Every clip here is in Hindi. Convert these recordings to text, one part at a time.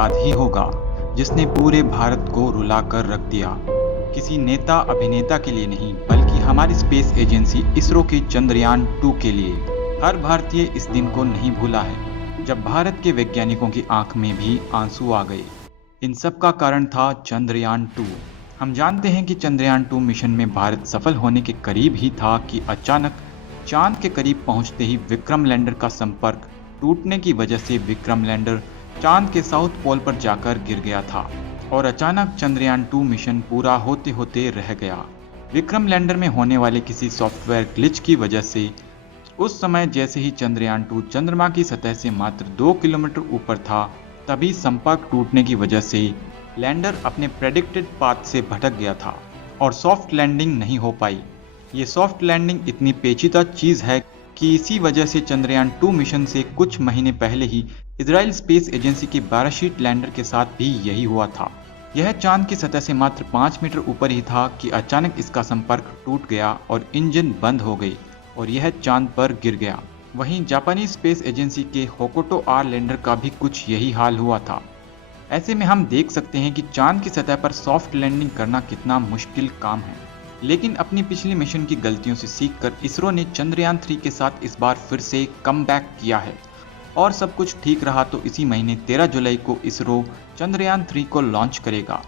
याद ही होगा, जिसने पूरे भारत को रुला कर रख दिया। किसी नेता अभिनेता के लिए नहीं, बल्कि हमारी स्पेस एजेंसी इसरो के चंद्रयान 2 के लिए। हर भारतीय इस दिन को नहीं भूला है, जब भारत के वैज्ञानिकों की आंख में भी आंसू आ गए। इन सब का कारण था चंद्रयान 2। हम जानते हैं कि चंद्रयान 2 मिशन में भारत सफल होने के करीब ही था कि अचानक चांद के करीब पहुंचते ही विक्रम लैंडर का संपर्क टूटने की वजह से विक्रम लैंडर चांद के साउथ पोल पर जाकर गिर गया था और अचानक चंद्रयान 2 मिशन पूरा होते होते रह गया। विक्रम लैंडर में होने वाले किसी सॉफ्टवेयर ग्लिच की वजह से उस समय जैसे ही चंद्रयान 2 चंद्रमा की सतह से मात्र 2 किलोमीटर ऊपर था, तभी संपर्क टूटने की वजह से लैंडर अपने प्रेडिक्टेड पाथ से भटक गया था और सॉफ्ट लैंडिंग नहीं हो पाई। ये सॉफ्ट लैंडिंग इतनी पेचीदा चीज़ है कि इसी वजह से चंद्रयान 2 मिशन से कुछ महीने पहले ही इजराइल स्पेस एजेंसी के 12 शीट लैंडर के साथ भी यही हुआ था। यह चांद की सतह से मात्र 5 मीटर ऊपर ही था कि अचानक इसका संपर्क टूट गया और इंजन बंद हो गई और यह चांद पर गिर गया। वहीं जापानी स्पेस एजेंसी के होकोटो आर लैंडर का भी कुछ यही हाल हुआ था। ऐसे में हम देख सकते हैं कि चांद की सतह पर सॉफ्ट लैंडिंग करना कितना मुश्किल काम है। लेकिन अपनी पिछली मिशन की गलतियों से सीखकर इसरो ने चंद्रयान 3 के साथ इस बार फिर से कम बैक किया है और सब कुछ ठीक रहा तो इसी महीने 13 जुलाई को इसरो चंद्रयान 3 को लॉन्च करेगा।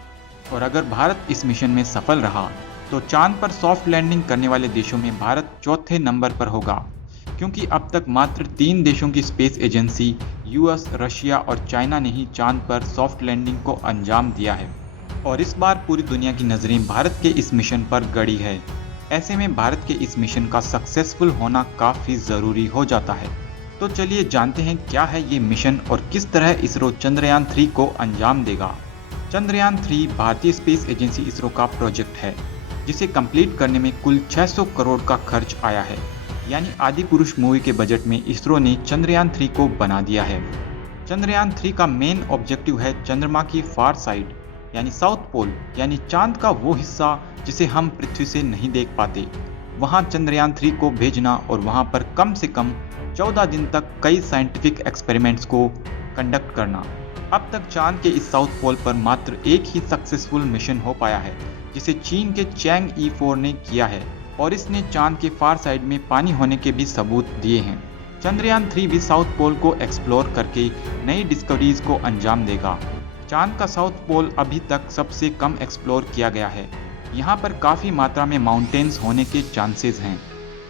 और अगर भारत इस मिशन में सफल रहा तो चांद पर सॉफ्ट लैंडिंग करने वाले देशों में भारत चौथे नंबर पर होगा, क्योंकि अब तक मात्र 3 देशों की स्पेस एजेंसी यूएस, रशिया और चाइना ने ही चांद पर सॉफ्ट लैंडिंग को अंजाम दिया है और इस बार पूरी दुनिया की नज़रें भारत के इस मिशन पर गड़ी है। ऐसे में भारत के इस मिशन का सक्सेसफुल होना काफ़ी ज़रूरी हो जाता है। तो चलिए जानते हैं क्या है ये मिशन और किस तरह इसरो चंद्रयान 3 को अंजाम देगा। चंद्रयान 3 भारतीय स्पेस एजेंसी इसरो का प्रोजेक्ट है, जिसे कंप्लीट करने में कुल 600 करोड़ का खर्च आया है। यानी आदि पुरुष मूवी के बजट में इसरो ने चंद्रयान 3 को बना दिया है। चंद्रयान 3 का मेन ऑब्जेक्टिव है चंद्रमा की फार साइड यानी साउथ पोल, यानी चांद का वो हिस्सा जिसे हम पृथ्वी से नहीं देख पाते, वहां चंद्रयान 3 को भेजना और वहां पर कम से कम 14 दिन तक कई साइंटिफिक एक्सपेरिमेंट्स को कंडक्ट करना। अब तक चांद के इस साउथ पोल पर मात्र एक ही सक्सेसफुल मिशन हो पाया है, जिसे चीन के चैंग ई4 ने किया है और इसने चांद के फार साइड में पानी होने के भी सबूत दिए हैं। चंद्रयान 3 भी साउथ पोल को एक्सप्लोर करके नई डिस्कवरीज को अंजाम देगा। चांद का साउथ पोल अभी तक सबसे कम एक्सप्लोर किया गया है। यहाँ पर काफ़ी मात्रा में माउंटेन्स होने के चांसेस हैं।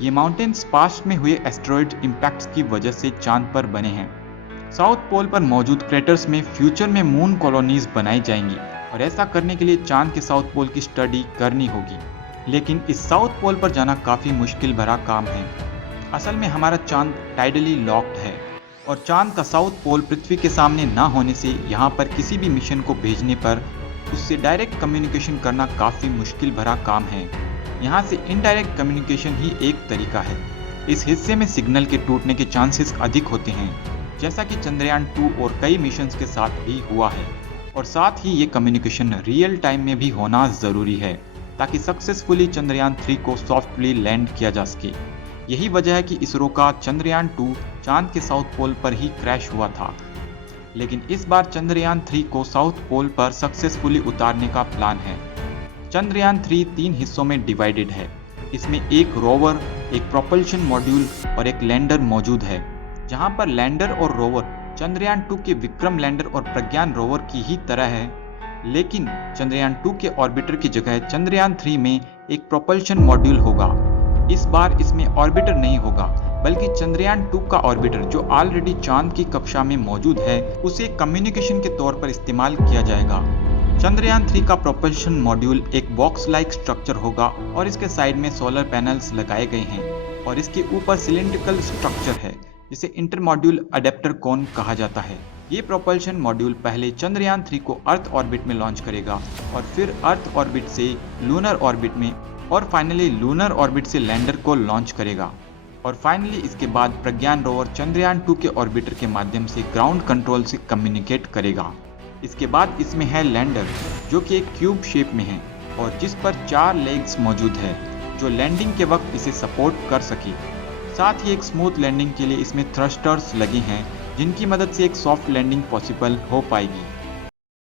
ये माउंटेन्स पास्ट में हुए एस्टेरॉयड इम्पैक्ट्स की वजह से चांद पर बने हैं। साउथ पोल पर मौजूद क्रेटर्स में फ्यूचर में मून कॉलोनीज बनाई जाएंगी और ऐसा करने के लिए चांद के साउथ पोल की स्टडी करनी होगी। लेकिन इस साउथ पोल पर जाना काफ़ी मुश्किल भरा काम है। असल में हमारा चांद टाइडली लॉक्ड है और चांद का साउथ पोल पृथ्वी के सामने ना होने से यहाँ पर किसी भी मिशन को भेजने पर उससे डायरेक्ट कम्युनिकेशन करना काफ़ी मुश्किल भरा काम है। यहाँ से इनडायरेक्ट कम्युनिकेशन ही एक तरीका है। इस हिस्से में सिग्नल के टूटने के चांसेस अधिक होते हैं, जैसा कि चंद्रयान 2 और कई मिशंस के साथ भी हुआ है। और साथ ही ये कम्युनिकेशन रियल टाइम में भी होना ज़रूरी है, ताकि सक्सेसफुली चंद्रयान 3 को सॉफ्टली लैंड किया जा सके। यही वजह है कि इसरो का चंद्रयान 2 चांद के साउथ पोल पर ही क्रैश हुआ था। लेकिन इस बार चंद्रयान 3 को साउथ पोल पर सक्सेसफुली उतारने का प्लान है। चंद्रयान 3 3 हिस्सों में डिवाइडेड है। इसमें एक रोवर, एक प्रोपल्शन मॉड्यूल और एक लैंडर मौजूद है। जहां पर लैंडर और रोवर चंद्रयान 2 के विक्रम लैंडर और प्रज्ञान रोवर की ही तरह है, लेकिन चंद्रयान 2 के ऑर्बिटर की जगह चंद्रयान 3 में एक प्रोपल्शन मॉड्यूल होगा। इस बार इसमें ऑर्बिटर नहीं होगा, बल्कि चंद्रयान 2 का ऑर्बिटर जो ऑलरेडी चांद की कक्षा में मौजूद है, उसे कम्युनिकेशन के तौर पर इस्तेमाल किया जाएगा। चंद्रयान 3 का प्रोपल्शन मॉड्यूल एक बॉक्स लाइक स्ट्रक्चर होगा और इसके साइड में सोलर पैनल्स लगाए गए हैं और इसके ऊपर सिलिंड्रिकल स्ट्रक्चर है, जिसे इंटर मॉड्यूल अडेप्टर कोन कहा जाता है। ये प्रोपल्शन मॉड्यूल पहले चंद्रयान 3 को अर्थ ऑर्बिट में लॉन्च करेगा और फिर अर्थ ऑर्बिट से लूनर ऑर्बिट में और फाइनली लूनर ऑर्बिट से लैंडर को लॉन्च करेगा। और फाइनली इसके बाद प्रज्ञान रोवर चंद्रयान 2 के ऑर्बिटर के माध्यम से ग्राउंड कंट्रोल से कम्युनिकेट करेगा। इसके बाद इसमें है लैंडर, जो कि एक क्यूब शेप में है और जिस पर 4 लेग्स मौजूद है, जो लैंडिंग के वक्त इसे सपोर्ट कर सके। साथ ही एक स्मूथ लैंडिंग के लिए इसमें थ्रस्टर्स लगे हैं, जिनकी मदद से एक सॉफ्ट लैंडिंग पॉसिबल हो पाएगी।